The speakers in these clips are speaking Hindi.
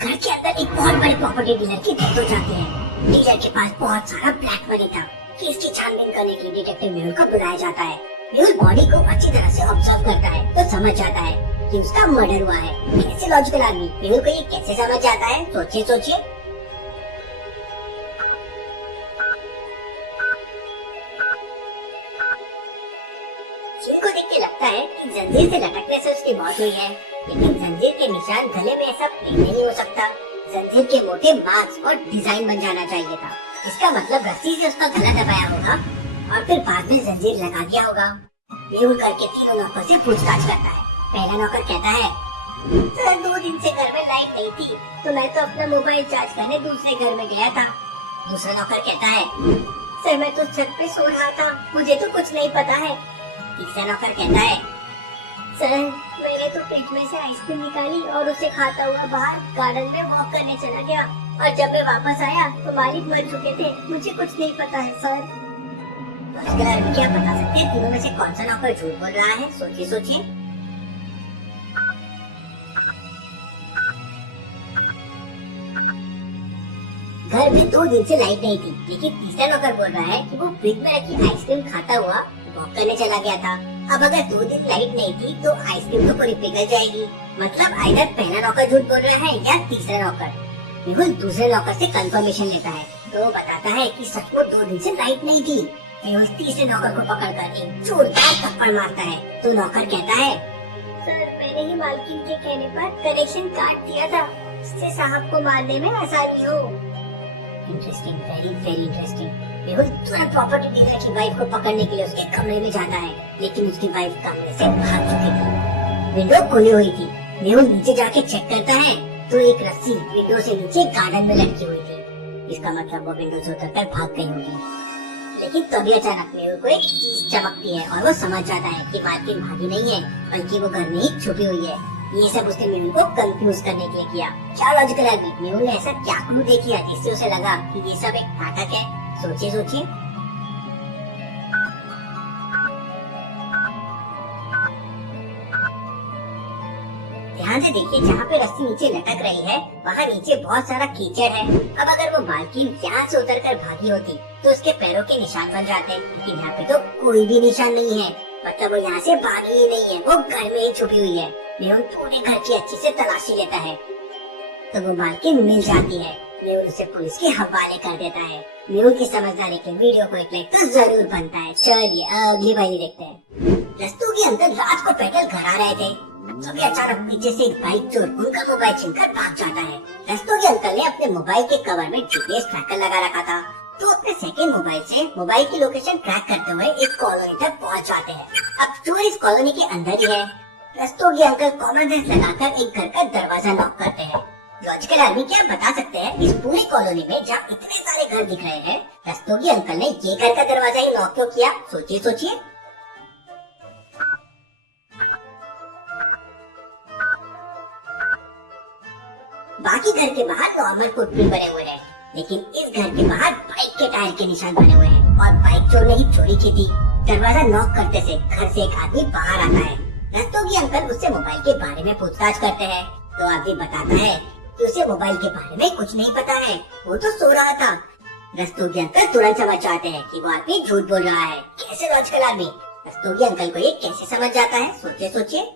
घर के अंदर एक बहुत बड़े प्रॉपर्टी डीलर की डेथ हो जाती है। डीलर के पास बहुत सारा ब्लैक मनी था। केस की छानबीन करने के लिए डिटेक्टिव मेहुल को बुलाया जाता है। मेहुल बॉडी को अच्छी तरह से ऑब्जर्व करता है तो समझ जाता है कि उसका मर्डर हुआ है। ऐसे लॉजिकल आदमी मेहुल को ये कैसे समझ जाता है? सोचिए सोचिए। को देख के लगता है कि जंजीर से लटकने से उसकी मौत हुई है, लेकिन जंजीर के निशान गले में ऐसा नहीं हो सकता। जंजीर के मोटे मार्क्स और डिजाइन बन जाना चाहिए था। इसका मतलब रस्सी से उसका गला दबाया होगा और फिर बाद में जंजीर लगा दिया होगा। मेहुल करके तीनों नौकर से पूछताछ करता है। पहला नौकर कहता है, सर 2 दिन से घर में लाइट नहीं थी तो मैं तो अपना मोबाइल चार्ज करने दूसरे घर में गया था। दूसरा नौकर कहता है, सर मैं तो छत पे सो रहा था, मुझे तो कुछ नहीं पता है। तीसरा नौकर कहता है, सर मैंने तो फ्रिज में से आइसक्रीम निकाली और उसे खाता हुआ बाहर गार्डन में वॉक करने चला गया और जब मैं वापस आया तो मालिक मर चुके थे, मुझे कुछ नहीं पता है सर। क्या बता सकते हैं तीनों में से कौन सा नौकर झूठ बोल रहा है? सोचिए सोचिए। घर में 2 दिन से लाइट नहीं थी, लेकिन तीसरा नौकर बोल रहा है कि वो फ्रिज में रखी आइसक्रीम खाता हुआ वॉक करने चला गया था। अब अगर 2 दिन लाइट नहीं थी तो आइसक्रीम तो पूरी पिघल जाएगी। मतलब आइदर पहला नौकर झूठ बोल रहा है या तीसरा नौकर। मेहुल दूसरे नौकर से कंफर्मेशन लेता है तो वो बताता है कि सचमुच 2 दिन से लाइट नहीं थी। मेहुल तीसरे नौकर को पकड़कर एक जोरदार थप्पड़ मारता है तो नौकर कहता है, सर मैंने ही मालकिन के कहने पर कनेक्शन काट दिया था, इससे साहब को मारने में आसानी हो। Interesting, very very interesting. Mehul तुरंत प्रॉपर्टी डीलर की वाइफ को पकड़ने के लिए उसके कमरे में जाता है, लेकिन उसकी वाइफ कमरे से भाग चुकी थी। विंडो खुली हुई थी। मेहुल नीचे जाके चेक करता है तो एक रस्सी विंडो से नीचे गार्डन में लटकी हुई थी। इसका मतलब वो विंडो से उतरकर भाग गई होगी। लेकिन तभी अचानक मेहुल को एक चीज चमकती है और वो समझ जाता है कि मालकिन भागी नहीं है, बल्कि वो घर में ही छुपी हुई है। ये सब उसने मेहुल को कंफ्यूज करने के लिए किया। क्या लॉजिकल आदमी, मेहुल ने ऐसा क्या क्लू देखी है जिससे उसे लगा कि ये सब एक नाटक है? सोचिए सोचिए। ध्यान से देखिए, जहाँ पे रस्सी नीचे लटक रही है वहाँ नीचे बहुत सारा कीचड़ है। अब अगर वो मालकिन यहाँ से उतरकर भागी होती तो उसके पैरों के निशान बन जाते, लेकिन यहाँ पे तो कोई भी निशान नहीं है। मतलब वो यहाँ से भागी ही नहीं है, वो घर में ही छुपी हुई है। मेहुल पूरे घर की अच्छे से तलाशी लेता है तो वो मालकिन मिल जाती है। मेहुल उसे पुलिस के हवाले कर देता है। मेहुल की समझदारी के वीडियो को एक लाइक तो जरूर बनता है। चलिए अगली वाली देखते हैं। रस्तोगी अंकल रात को पैदल घर आ रहे थे, तभी अचानक पीछे से एक बाइक चोर उनका मोबाइल छीनकर भाग जाता है। रस्तोगी अंकल ने अपने मोबाइल के कवर में जीपीएस ट्रैकर लगा रखा था तो अपने सेकंड मोबाइल से मोबाइल की लोकेशन ट्रैक करते हुए एक कॉलोनी तक पहुंच जाते हैं। अब चोर इस कॉलोनी के अंदर ही है। रस्तोगी अंकल कॉमन ड्रेस लगाकर एक घर का दरवाजा लॉक करते हैं। लॉजिकल आदमी क्या बता सकते हैं इस पूरी कॉलोनी में जहाँ इतने सारे घर दिख रहे हैं, रस्तोगी अंकल ने ये घर का दरवाजा ही लॉक क्यों किया? सोचिए सोचिए। बाकी घर के बाहर नॉर्मल फुटप्रिंट बने हुए हैं, लेकिन इस घर के बाहर बाइक के टायर के निशान बने हुए हैं और बाइक चोर ने ही चोरी की थी। दरवाजा नॉक करते से घर से एक आदमी बाहर आता है। रस्तोगी अंकल उससे मोबाइल के बारे में पूछताछ करते हैं तो आदमी बताता है कि उसे मोबाइल के बारे में कुछ नहीं पता है, वो तो सो रहा था। रस्तोगी अंकल तुरंत समझ जाते हैं कि वो आदमी झूठ बोल रहा है। कैसे लॉजिकल आदमी? रस्तोगी अंकल को ये कैसे समझ जाता है? सोचिए सोचिए।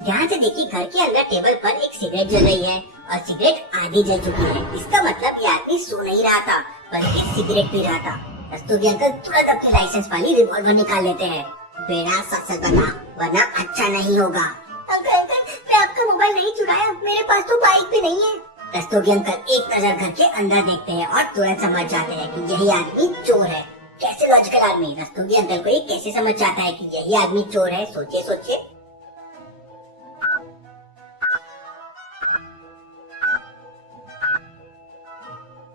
ध्यान से देखिए, घर के अंदर टेबल पर एक सिगरेट जल रही है और सिगरेट आधी जल चुकी है। इसका मतलब ये आदमी सो नहीं रहा था बल्कि सिगरेट पी रहा था। रस्तोगी अंकल तुरंत अपनी लाइसेंस वाली रिवॉल्वर निकाल लेते हैं। बेटा सच सच बता वरना अच्छा नहीं होगा। अंकल मैं आपका मोबाइल नहीं चुराया, मेरे पास तो बाइक भी नहीं है। रस्तोगी अंकल एक नजर घर के अंदर देखते हैं और तुरंत समझ जाते हैं कि यही आदमी चोर है। कैसे लॉजिकल आदमी? रस्तोगी अंकल को ये कैसे समझ जाता है कि यही आदमी चोर है? सोचिए सोचिए।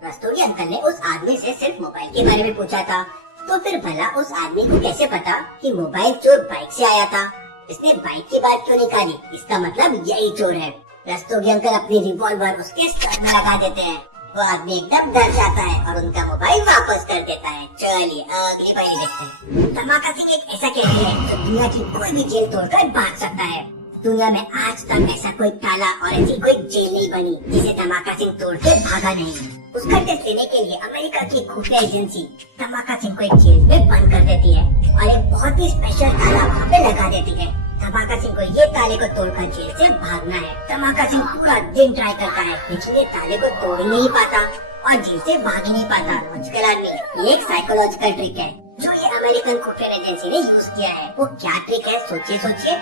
रस्तोगी अंकल ने उस आदमी से सिर्फ मोबाइल के बारे में पूछा था, तो फिर भला उस आदमी को कैसे पता कि मोबाइल चोर बाइक से आया था? इसने बाइक की बात क्यों निकाली? इसका मतलब यही चोर है। रस्तोगी अंकल अपनी रिवॉल्वर उसके सर में लगा देते हैं वो आदमी एकदम डर जाता है और उनका मोबाइल वापस कर देता है। चलिए अगली फाइल देखते हैं। धमाका सिंह एक ऐसा कैदी है जो दुनिया की कोई भी जेल तोड़कर भाग सकता है। दुनिया में आज तक ऐसा कोई ताला और ऐसी कोई जेल नहीं बनी जिसे धमाका सिंह तोड़ के भागा नहीं। उसका टेस्ट लेने के लिए अमेरिका की खुफिया एजेंसी धमाका सिंह को एक जेल में बंद कर देती है और एक बहुत ही स्पेशल ताला वहाँ पे लगा देती है। धमाका सिंह को ये ताले को तोड़कर जेल से भागना है। धमाका सिंह पूरा दिन ट्राई करता है लेकिन ये ताले को तोड़ ही नहीं पाता और जेल से भाग ही नहीं पाता। लॉजिकल आदमी, ये एक साइकोलॉजिकल ट्रिक है जो ये अमेरिकन खुफिया एजेंसी ने यूज किया है। वो क्या ट्रिक है, सोचिए सोचिए।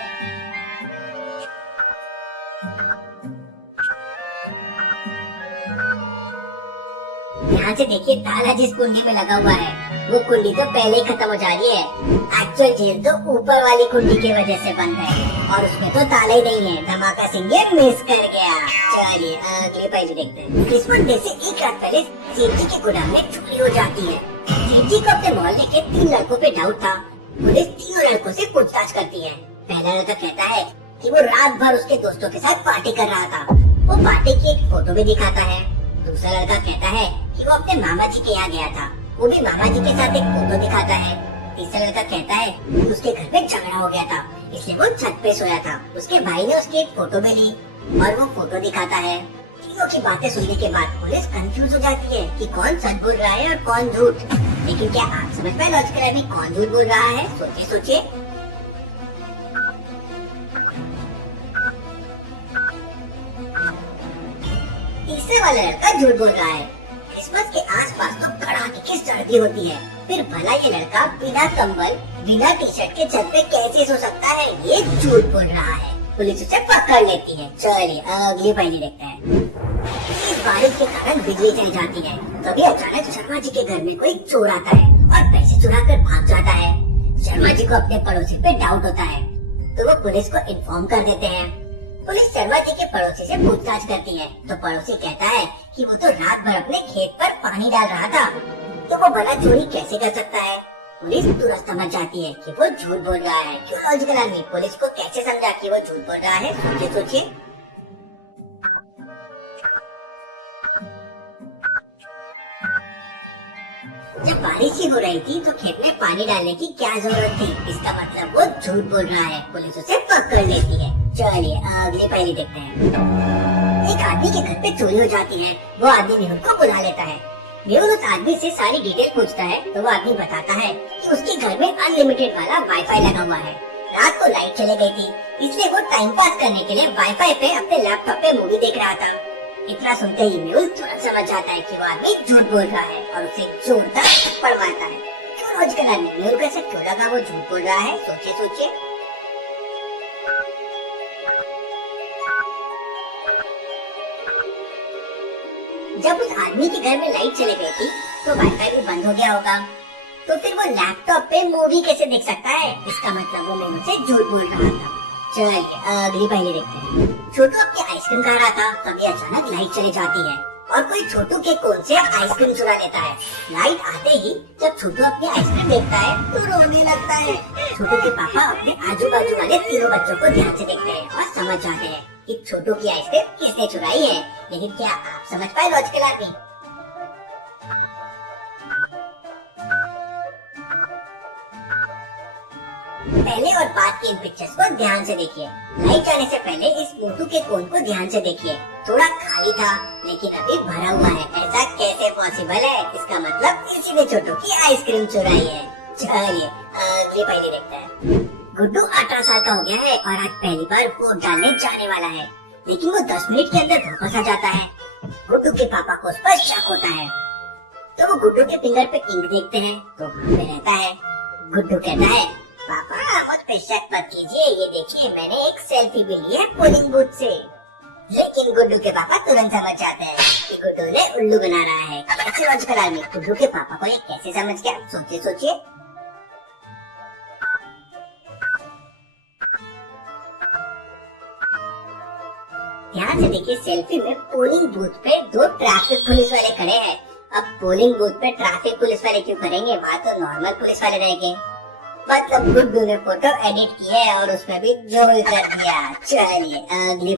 ध्यान से देखिए, ताला जिस कुंडी में लगा हुआ है वो कुंडी तो पहले ही खत्म हो जा रही है। एक्चुअल जेल तो ऊपर वाली कुंडी की वजह से बंद है और उसमें तो ताला ही नहीं है। धमाका सिंह ये मिस कर गया। चलिए अगली पेज देखते हैं। किस्मत जैसे एक रात पहले सेठ के गोदाम में चोरी हो जाती है। सेठ को अपने मोहल्ले के 3 लड़कों पे डाउट था। पुलिस तीनों लड़कों से पूछताछ करती है। पहला लड़का कहता है कि वो रात भर उसके दोस्तों के साथ पार्टी कर रहा था। वो पार्टी की एक फोटो भी दिखाता है। दूसरा लड़का कहता है कि वो अपने मामा जी के यहाँ गया था। वो भी मामा जी के साथ एक फोटो दिखाता है। तीसरा लड़का कहता है कि उसके घर पे झगड़ा हो गया था इसलिए वो छत पे सोया था। उसके भाई ने उसकी एक फोटो भी ली और वो फोटो दिखाता है। तीनों की बातें सुनने के बाद पुलिस कंफ्यूज हो जाती है कि कौन सच बोल रहा है और कौन झूठ। लेकिन क्या आप समझ पाए लॉजिकल आदमी कौन झूठ बोल रहा है? सोचिए सोचिए। तीसरे वाला लड़का झूठ बोल रहा है। क्रिसमस के आसपास तो कड़ाके की सर्दी होती है, फिर भला ये लड़का बिना कंबल बिना टी शर्ट के छत पे कैसे सो सकता है? ये झूठ बोल रहा है। पुलिस उसे पकड़ लेती है। चलिए अगली फाइल देखते हैं। इस बारिश के कारण बिजली चली जाती है। तभी अचानक शर्मा जी के घर में कोई चोर आता है और पैसे चुरा कर भाग जाता है। शर्मा जी को अपने पड़ोसी पे डाउट होता है तो वो पुलिस को इन्फॉर्म कर देते हैं। पुलिस शर्मा जी के पड़ोसी से पूछताछ करती है तो पड़ोसी कहता है कि वो तो रात भर अपने खेत पर पानी डाल रहा था, तो वो भला चोरी कैसे कर सकता है? पुलिस तुरंत समझ जाती है कि वो झूठ बोल रहा है। क्यों लॉजिकल आदमी पुलिस को कैसे समझा कि वो झूठ बोल रहा है? सोचिए सोचिए। जब बारिश ही हो रही थी तो खेत में पानी डालने की क्या जरूरत थी? इसका मतलब वो झूठ बोल रहा है। पुलिस उसे पकड़ लेती है। चलिए अगली पहली देखते हैं। एक आदमी के घर पे चोरी हो जाती है। वो आदमी मेहुल को बुला लेता है। मेहुल उस आदमी से सारी डिटेल पूछता है तो वो आदमी बताता है कि उसके घर में अनलिमिटेड वाला वाईफाई लगा हुआ है। रात को लाइट चली गई थी इसलिए वो टाइम पास करने के लिए वाईफाई पे अपने लैपटॉप पे मूवी देख रहा था। इतना सुनते ही मेहुल तुरंत समझ जाता है कि वो आदमी झूठ बोल रहा है और उसे जोरदार थप्पड़ मारता है। क्यों लॉजिकल आदमी मेहुल को ऐसा क्यों लगा वो झूठ बोल रहा है? सोचिए सोचिए। जब उस आदमी के घर में लाइट चली गई थी तो वाईफाई भी बंद हो गया होगा, तो फिर वो लैपटॉप पे मूवी कैसे देख सकता है? इसका मतलब वो मेहुल से झूठ बोल रहा था। चलिए अगली पहले देखते हैं। छोटू अपनी आइसक्रीम खा रहा था तभी अचानक लाइट चली जाती है और कोई छोटू के कोन से आइसक्रीम चुरा लेता है। लाइट आते ही जब छोटू अपनी आइसक्रीम देखता है तो रोने लगता है। छोटू के पापा अपने आजू बाजू वाले तीनों बच्चों को ध्यान से देखते हैं और समझ जाते हैं कि छोटू की आइसक्रीम किसने चुराई है। लेकिन क्या आप समझ पाए लॉजिकल आदमी? पहले और बाद की इन पिक्चर्स को ध्यान से देखिए। लाइट जाने से पहले इस मोटू के कोन को ध्यान से देखिए। थोड़ा खाली था लेकिन अभी भरा हुआ है। ऐसा कैसे पॉसिबल है? इसका मतलब इसी ने छोटू की आइसक्रीम चुराई है। चलिए अगली पहले देखते हैं। गुड्डू 18 साल का हो गया है और आज पहली बार वोट डालने जाने वाला है, लेकिन वो 10 मिनट के अंदर वापस आ जाता है। गुड्डू के पापा को उस पर शक होता है तो वो गुड्डू के फिंगर पे इंक देखते हैं तो वहाँ पे रहता है। गुड्डू कहता है पापा मुझ पे शक मत कीजिए, ये देखिए मैंने एक सेल्फी भी ली है पोलिंग बूथ से। लेकिन गुड्डू के पापा तुरंत समझ जाते हैं कि गुड्डू ने उल्लू बना रहा है। कैसे लॉजिकल आदमी गुड्डू के पापा को ये कैसे समझ गया? सोचिए सोचिए। ध्यान से देखिए, सेल्फी में पोलिंग बूथ पे 2 ट्रैफिक पुलिस वाले खड़े हैं। अब पोलिंग बूथ पे ट्रैफिक पुलिस वाले क्यों करेंगे? वहाँ तो नॉर्मल पुलिस वाले रहेंगे। मतलब गुड्डू ने फोटो एडिट की है और उसमें भी जोड़ कर दिया। चलिए अगली